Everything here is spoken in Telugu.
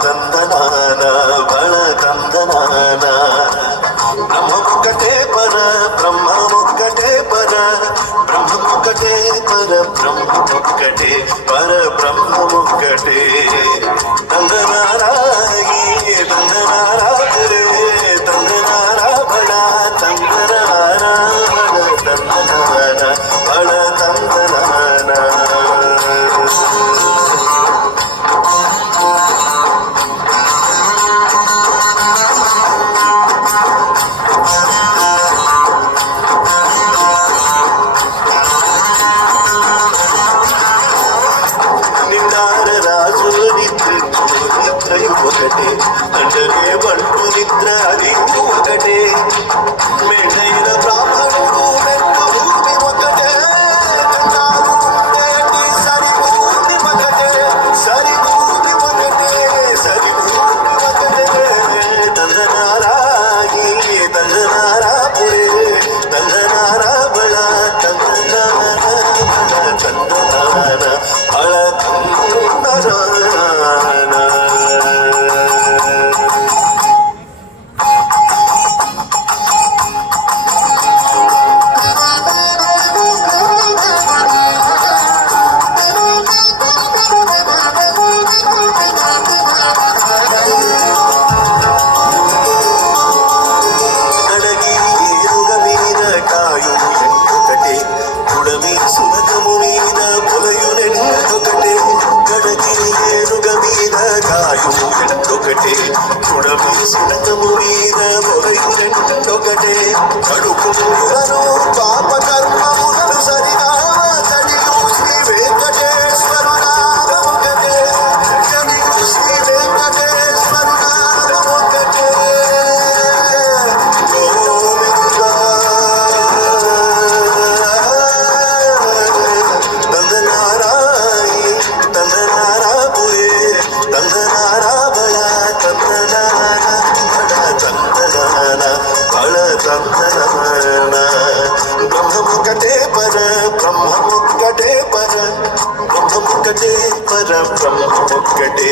ತಂದನಾನ ಬಳ ತಂದನಾನ ಬ್ರಹ್ಮಮುಕ್ಕಟೇ ಪರ ಬ್ರಹ್ಮಮುಕ್ಕಟೇ ಪರ ಬ್ರಹ್ಮಮುಕ್ಕಟೇ ಪರ ಬ್ರಹ್ಮಮುಕ್ಕಟೇ ಪರ ಬ್ರಹ್ಮಮುಕ್ಕಟೇ ತಂದನಾರಾಗಿ ತಂದನಾರಾದರೆ ತಂದನಾರ ಬಳ ತಂದನಾರ ಬಳ ತಂದನಾನ ಬಳ ತಂದನಾನ ఒకటే అంటే బంటు నిద్ర అది ఒకటే మెండైన బ్రాహ్మణుడు మెట్ట భూమి ఒకటే సరి భూమి ఒకటే సరి భూమి ఒకటే సరి భూమి ఒకటే తందనారాగి తందనారా పురే తందనారా బళ తందనార బళ తందనార బళ తందనార ఒకటే కుడమి సునకము మీద మొదలుకొకటే కడుపులను పాప కర్మములను సరిగా కడియు శ్రీ వెంకటేశ్వరు నామొకటే కడియు శ్రీ వెంకటేశ్వరు నామొకటే తందనారాయి తందనారా పురే తందనారా బ్రహ్మముక్కటే పర బ్రహ్మముక్కటే పర బ్రహ్మముక్కటే పర బ్రహ్మముక్కటే